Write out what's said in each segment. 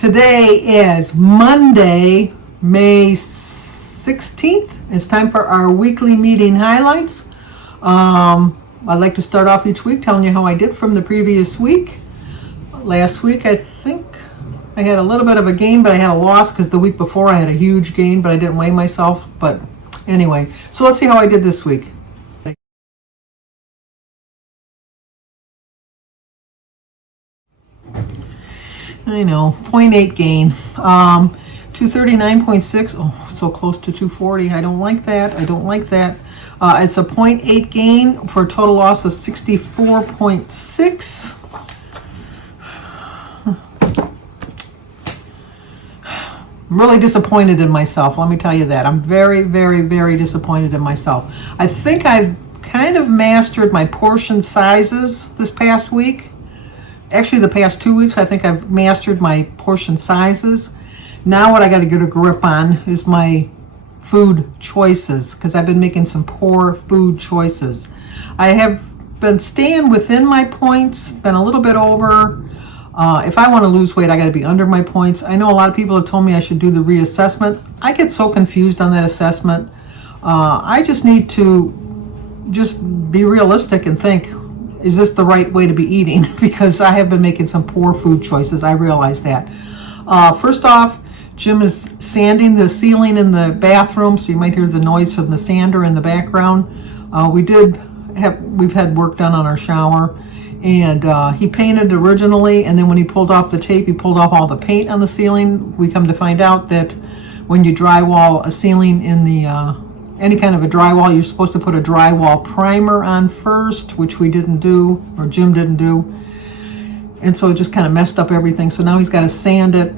Today is Monday, May 16th. It's time for our weekly meeting highlights. I'd like to start off each week telling you how I did from the previous week. Last week, I think I had a little bit of a gain, but I had a loss because the week before I had a huge gain, but I didn't weigh myself. But anyway, so let's see how I did this week. I know, 0.8 gain. 239.6. Oh, so close to 240. I don't like that. It's a 0.8 gain for a total loss of 64.6. I'm really disappointed in myself. Let me tell you that. I'm very, very, very disappointed in myself. I think I've kind of mastered my portion sizes this past week. Actually, the past 2 weeks, I think I've mastered my portion sizes. Now what I got to get a grip on is my food choices, because I've been making some poor food choices. I have been staying within my points, been a little bit over. If I want to lose weight, I got to be under my points. I know a lot of people have told me I should do the reassessment. I get so confused on that assessment. I just need to just be realistic and think, is this the right way to be eating? Because I have been making some poor food choices. I realize that. First off, Jim is sanding the ceiling in the bathroom, so you might hear the noise from the sander in the background. We've had work done on our shower, and he painted originally, and then when he pulled off the tape, he pulled off all the paint on the ceiling. We come to find out that when you drywall a ceiling in the any kind of a drywall, you're supposed to put a drywall primer on first, which we didn't do, or Jim didn't do. And so it just kind of messed up everything. So now he's got to sand it.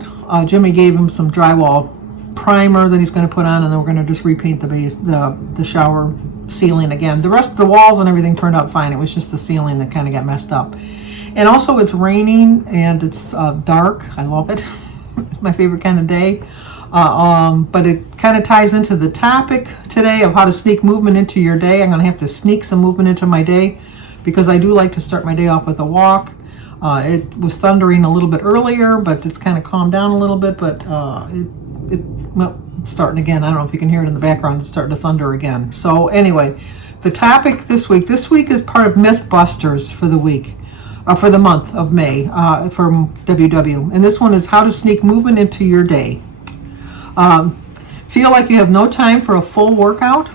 Jimmy gave him some drywall primer that he's going to put on, and then we're going to just repaint the shower ceiling again. The rest of the walls and everything turned out fine. It was just the ceiling that kind of got messed up. And also it's raining and it's dark. I love it. It's my favorite kind of day. But it kind of ties into the topic today of how to sneak movement into your day. I'm going to have to sneak some movement into my day because I do like to start my day off with a walk. It was thundering a little bit earlier, but it's kind of calmed down a little bit, but it's starting again. I don't know if you can hear it in the background. It's starting to thunder again. So anyway, the topic this week is part of Mythbusters for the week. For the month of May from WW. And this one is how to sneak movement into your day. Feel like you have no time for a full workout?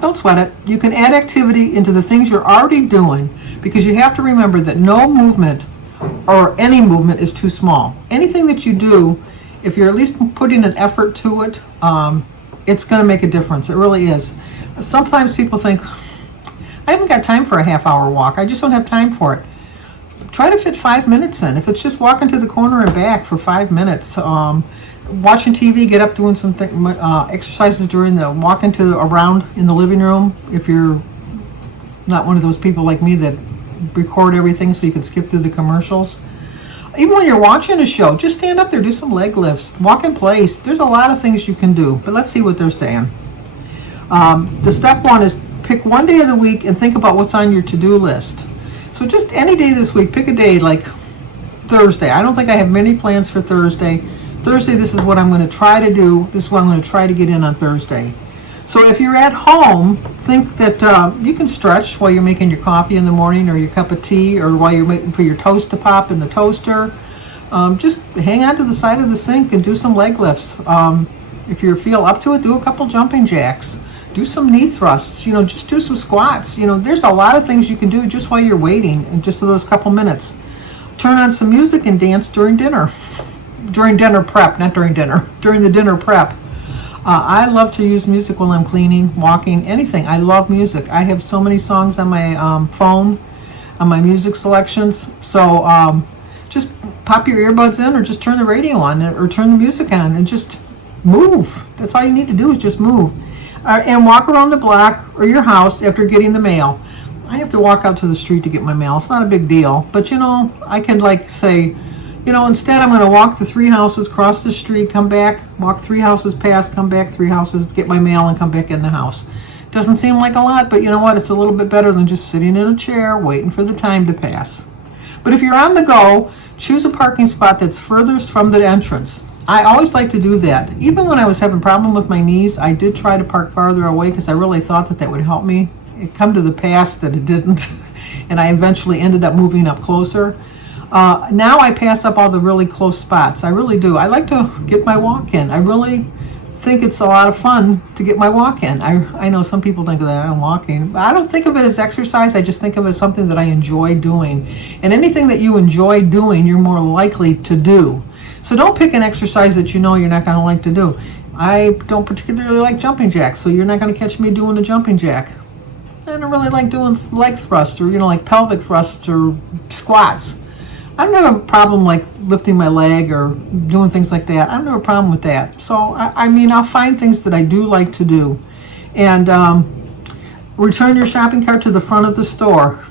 Don't sweat it. You can add activity into the things you're already doing, because you have to remember that no movement or any movement is too small. Anything that you do, if you're at least putting an effort to it, it's going to make a difference. It really is. Sometimes people think, I haven't got time for a half-hour walk. I just don't have time for it. Try to fit 5 minutes in. If it's just walking to the corner and back for 5 minutes, watching TV, get up doing some exercises during the walking around in the living room. If you're not one of those people like me that record everything so you can skip through the commercials. Even when you're watching a show, just stand up there, do some leg lifts, walk in place. There's a lot of things you can do, but let's see what they're saying. The step one is pick one day of the week and think about what's on your to-do list. So just any day this week, pick a day like Thursday. I don't think I have many plans for Thursday. Thursday, this is what I'm going to try to do. This is what I'm going to try to get in on Thursday. So if you're at home, think that you can stretch while you're making your coffee in the morning or your cup of tea, or while you're waiting for your toast to pop in the toaster. Just hang on to the side of the sink and do some leg lifts. If you feel up to it, do a couple jumping jacks. Do some knee thrusts. Just do some squats. There's a lot of things you can do just while you're waiting, and just those couple minutes. Turn on some music and dance during dinner. During dinner prep, not during dinner, during the dinner prep. I love to use music while I'm cleaning, walking, anything. I love music. I have so many songs on my phone, on my music selections. So just pop your earbuds in, or just turn the radio on, or turn the music on, and just move. That's all you need to do is just move. And walk around the block or your house after getting the mail. I have to walk out to the street to get my mail. It's not a big deal. But I can say, instead I'm going to walk the 3 houses, cross the street, come back, walk 3 houses past, come back 3 houses, get my mail, and come back in the house. Doesn't seem like a lot, but you know what? It's a little bit better than just sitting in a chair waiting for the time to pass. But if you're on the go, choose a parking spot that's furthest from the entrance. I always like to do that. Even when I was having a problem with my knees, I did try to park farther away because I really thought that that would help me. It come to the pass that it didn't, and I eventually ended up moving up closer. Now I pass up all the really close spots. I really do. I like to get my walk in. I really think it's a lot of fun to get my walk in. I know some people think that I'm walking, but I don't think of it as exercise. I just think of it as something that I enjoy doing. And anything that you enjoy doing, you're more likely to do. So don't pick an exercise that you know you're not going to like to do. I don't particularly like jumping jacks, so you're not going to catch me doing a jumping jack. I don't really like doing leg thrusts or, like pelvic thrusts or squats. I don't have a problem like lifting my leg or doing things like that. I don't have a problem with that. So, I'll find things that I do like to do. And return your shopping cart to the front of the store.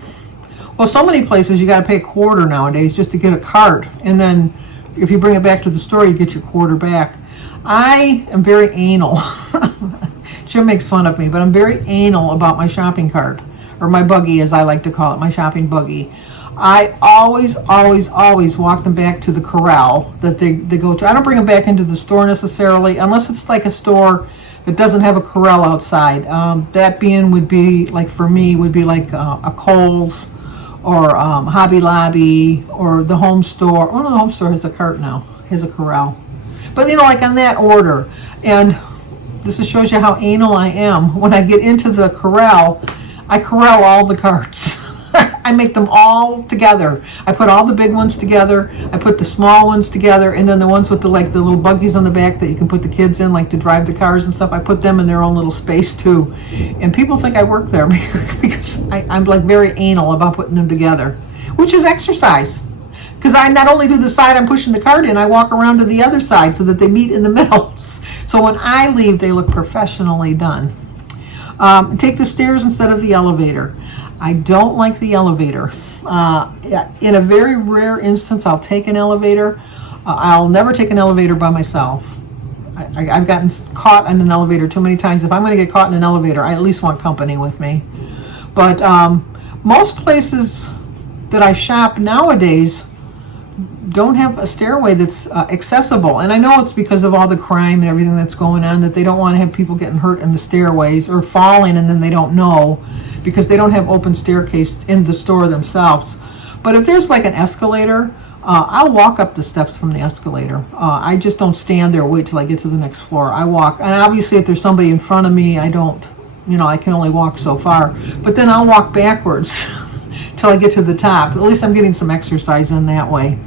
Well, so many places you got to pay a quarter nowadays just to get a cart. And then if you bring it back to the store, you get your quarter back. I am very anal. Jim makes fun of me, but I'm very anal about my shopping cart, or my buggy as I like to call it, my shopping buggy. I always walk them back to the corral that they go to. I don't bring them back into the store necessarily, unless it's like a store that doesn't have a corral outside. That being would be, like for me, would be like a Kohl's or Hobby Lobby or the home store. Oh no, the home store has a cart now, has a corral. But like on that order. And this just shows you how anal I am. When I get into the corral, I corral all the carts. I make them all together. I put all the big ones together. I put the small ones together, and then the ones with the little buggies on the back that you can put the kids in, like to drive the cars and stuff. I put them in their own little space too. And people think I work there because I'm like very anal about putting them together, which is exercise. Because I not only do the side I'm pushing the cart in, I walk around to the other side so that they meet in the middle. So when I leave, they look professionally done. Take the stairs instead of the elevator. I don't like the elevator. In a very rare instance, I'll take an elevator. I'll never take an elevator by myself. I've gotten caught in an elevator too many times. If I'm going to get caught in an elevator, I at least want company with me. But most places that I shop nowadays don't have a stairway that's accessible. And I know it's because of all the crime and everything that's going on that they don't want to have people getting hurt in the stairways or falling and then they don't know, because they don't have open staircase in the store themselves. But if there's like an escalator, I'll walk up the steps from the escalator. I just don't stand there, wait till I get to the next floor. I walk. And obviously if there's somebody in front of me, I don't, I can only walk so far. But then I'll walk backwards till I get to the top. At least I'm getting some exercise in that way.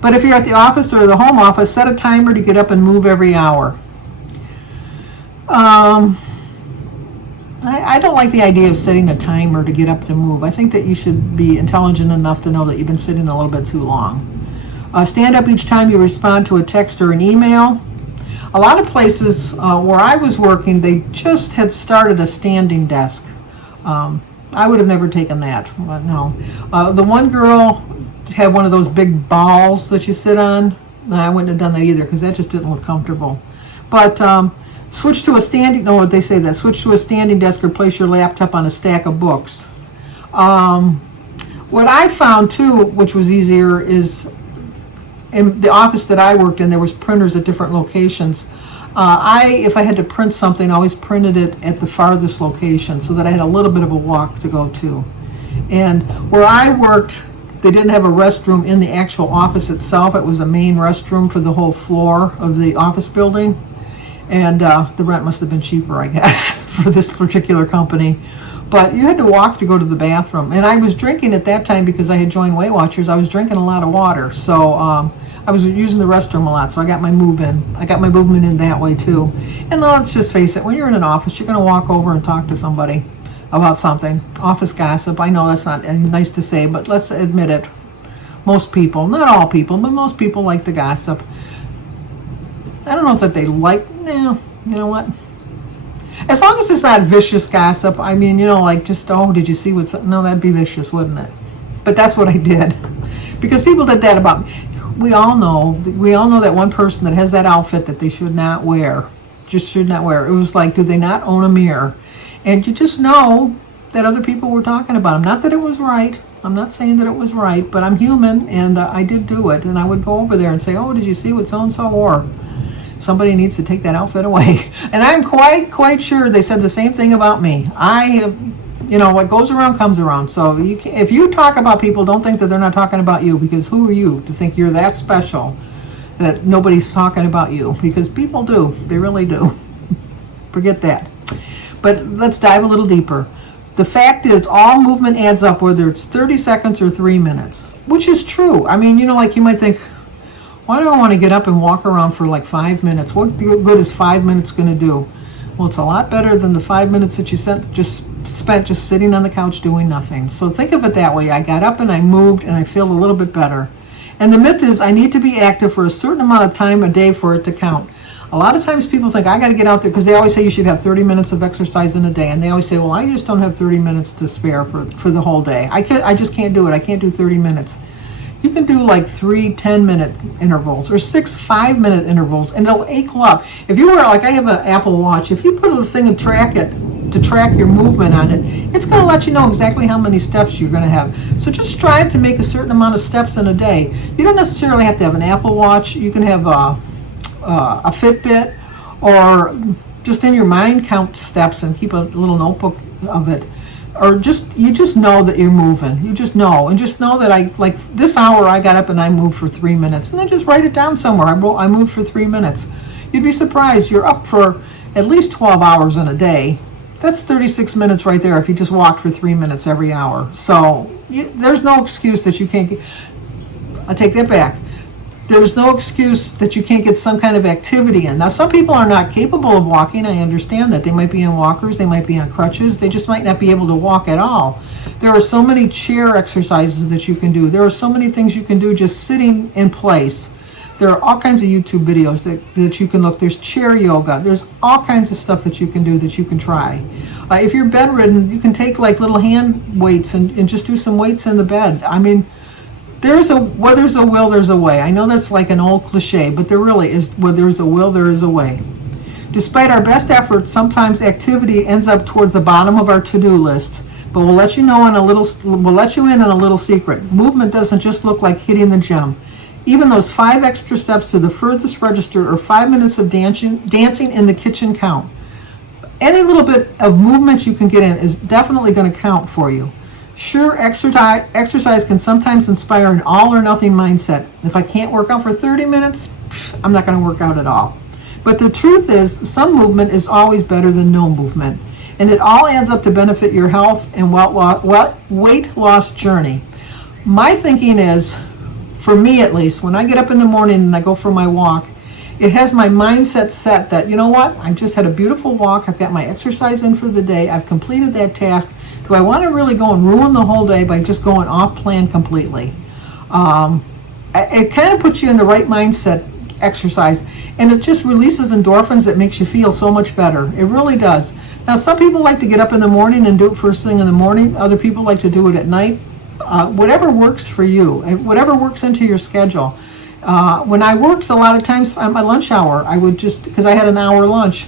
But if you're at the office or the home office, set a timer to get up and move every hour. I don't like the idea of setting a timer to get up to move. I think that you should be intelligent enough to know that you've been sitting a little bit too long. Stand up each time you respond to a text or an email. A lot of places where I was working, they just had started a standing desk. I would have never taken that, but no. The one girl had one of those big balls that you sit on. No, I wouldn't have done that either because that just didn't look comfortable. But switch to a standing, no, what they say that, switch to a standing desk or place your laptop on a stack of books. What I found too, which was easier, is in the office that I worked in, there was printers at different locations. If I had to print something, I always printed it at the farthest location so that I had a little bit of a walk to go to. And where I worked, they didn't have a restroom in the actual office itself. It was a main restroom for the whole floor of the office building. And the rent must have been cheaper, I guess, for this particular company. But you had to walk to go to the bathroom. And I was drinking at that time because I had joined Weight Watchers. I was drinking a lot of water. So I was using the restroom a lot. So I got my move in. I got my movement in that way too. And let's just face it, when you're in an office, you're going to walk over and talk to somebody about something. Office gossip. I know that's not nice to say, but let's admit it. Most people, not all people, but most people like to gossip. I don't know if that they like, you know what? As long as it's not vicious gossip, I mean, like just, oh, did you see what's, no, that'd be vicious, wouldn't it? But that's what I did. Because people did that about me. We all know that one person that has that outfit that they should not wear, just should not wear. It was like, do they not own a mirror? And you just know that other people were talking about them. Not that it was right. I'm not saying that it was right, but I'm human, and I did do it. And I would go over there and say, oh, did you see what so-and-so wore? Somebody needs to take that outfit away. And I'm quite sure they said the same thing about me. I have, what goes around comes around. So if you talk about people, don't think that they're not talking about you, because who are you to think you're that special that nobody's talking about you? Because people do. They really do. Forget that. But let's dive a little deeper. The fact is, all movement adds up, whether it's 30 seconds or 3 minutes, which is true. I mean, like you might think, why do I want to get up and walk around for like 5 minutes? What good is 5 minutes going to do? Well, it's a lot better than the 5 minutes that you spent just sitting on the couch doing nothing. So think of it that way. I got up and I moved, and I feel a little bit better. And the myth is, I need to be active for a certain amount of time a day for it to count. A lot of times people think, I got to get out there, because they always say you should have 30 minutes of exercise in a day. And they always say, well, I just don't have 30 minutes to spare for the whole day. I just can't do it. I can't do 30 minutes. You can do like 3 10-minute intervals or 6 5-minute intervals, and it'll equal up. If you were, like I have an Apple Watch, if you put a thing and track your movement on it, it's going to let you know exactly how many steps you're going to have. So just strive to make a certain amount of steps in a day. You don't necessarily have to have an Apple Watch. You can have a Fitbit, or just in your mind count steps and keep a little notebook of it. Or you just know that you're moving. You just know, and just know that like this hour I got up and I moved for 3 minutes, and then just write it down somewhere. I moved for 3 minutes. You'd be surprised. You're up for at least 12 hours in a day. That's 36 minutes right there if you just walked for 3 minutes every hour. So there's no excuse that you can't I take that back. There's no excuse that you can't get some kind of activity in. Now, some people are not capable of walking. I understand that. They might be on walkers. They might be on crutches. They just might not be able to walk at all. There are so many chair exercises that you can do. There are so many things you can do just sitting in place. There are all kinds of YouTube videos that you can look. There's chair yoga. There's all kinds of stuff that you can do, that you can try. If you're bedridden, you can take like little hand weights and just do some weights in the bed. I mean, where there's a will, there's a way. I know that's like an old cliche, but there really is. Where there's a will, there is a way. Despite our best efforts, sometimes activity ends up towards the bottom of our to-do list. But we'll let you in on a little secret. Movement doesn't just look like hitting the gym. Even those 5 extra steps to the furthest register, or 5 minutes of dancing in the kitchen count. Any little bit of movement you can get in is definitely going to count for you. Sure, exercise can sometimes inspire an all or nothing mindset. If I can't work out for 30 minutes, I'm not going to work out at all. But the truth is, some movement is always better than no movement. And it all adds up to benefit your health and weight loss journey. My thinking is, for me at least, when I get up in the morning and I go for my walk, it has my mindset set that, you know what, I just had a beautiful walk. I've got my exercise in for the day. I've completed that task. Do I want to really go and ruin the whole day by just going off plan completely? It kind of puts you in the right mindset, exercise, and it just releases endorphins that makes you feel so much better. It really does. Now, some people like to get up in the morning and do it first thing in the morning. Other people like to do it at night. Whatever works for you, whatever works into your schedule. When I worked, a lot of times at my lunch hour, I would just, because I had an hour lunch,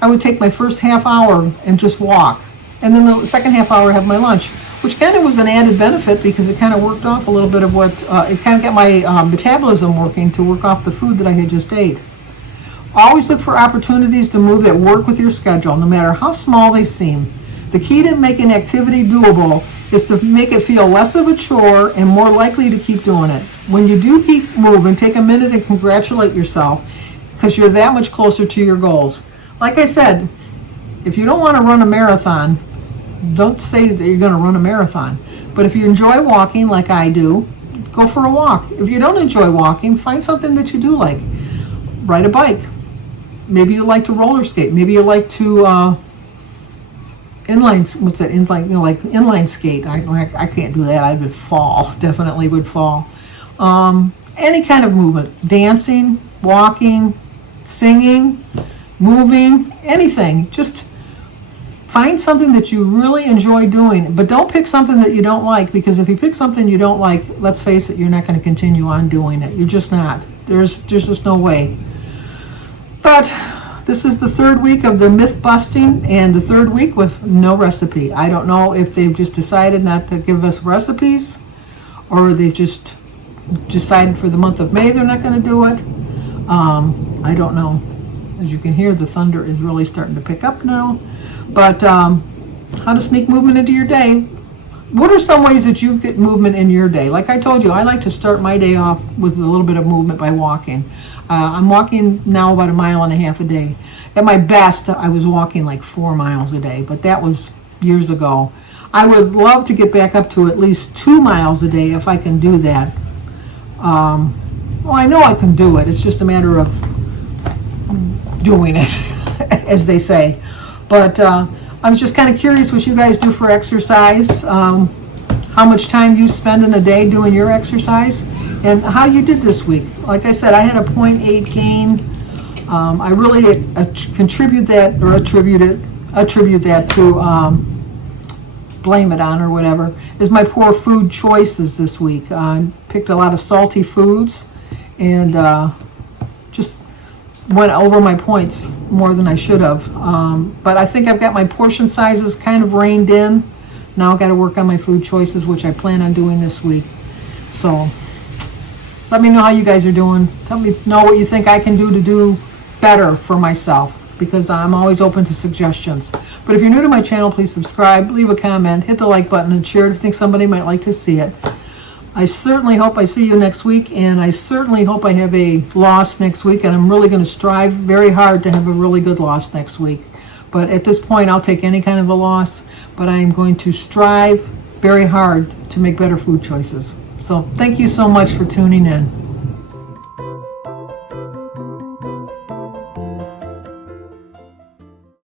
I would take my first half hour and just walk. And then the second half hour have my lunch, which kind of was an added benefit because it kind of worked off a little bit of what, it kind of got my metabolism working to work off the food that I had just ate. Always look for opportunities to move that work with your schedule, no matter how small they seem. The key to making activity doable is to make it feel less of a chore and more likely to keep doing it. When you do keep moving, take a minute and congratulate yourself, because you're that much closer to your goals. Like I said, if you don't want to run a marathon, don't say that you're going to run a marathon. But if you enjoy walking like I do, go for a walk. If you don't enjoy walking, find something that you do like. Ride a bike. Maybe you like to roller skate. Maybe you like to inline skate. I can't do that. I would fall. Definitely would fall. Any kind of movement. Dancing, walking, singing, moving, anything. Just find something that you really enjoy doing, but don't pick something that you don't like, because if you pick something you don't like, let's face it, you're not going to continue on doing it. You're just not. There's just no way. But This is the third week of the myth busting and the third week with no recipe. I don't know if they've just decided not to give us recipes or they've just decided for the month of May they're not going to do it. I don't know. As you can hear, the thunder is really starting to pick up now. But how to sneak movement into your day. What are some ways that you get movement in your day? Like I told you, I like to start my day off with a little bit of movement by walking. I'm walking now about 1.5 miles a day. At my best, I was walking like 4 miles a day, but that was years ago. I would love to get back up to at least 2 miles a day if I can do that. Well, I know I can do it. It's just a matter of doing it, as they say. But I was just kind of curious what you guys do for exercise, how much time you spend in a day doing your exercise, and how you did this week. Like I said, I had a 0.8 gain. I really attribute that to blame it on or whatever, is my poor food choices this week. I picked a lot of salty foods and just went over my points more than I should have. But I think I've got my portion sizes kind of reined in. Now I've got to work on my food choices, which I plan on doing this week. So let me know how you guys are doing. Let me know what you think I can do to do better for myself, because I'm always open to suggestions. But if you're new to my channel, please subscribe, leave a comment, hit the like button, and share it if you think somebody might like to see it. I certainly hope I see you next week, and I certainly hope I have a loss next week, and I'm really going to strive very hard to have a really good loss next week. But at this point, I'll take any kind of a loss, but I am going to strive very hard to make better food choices. So thank you so much for tuning in.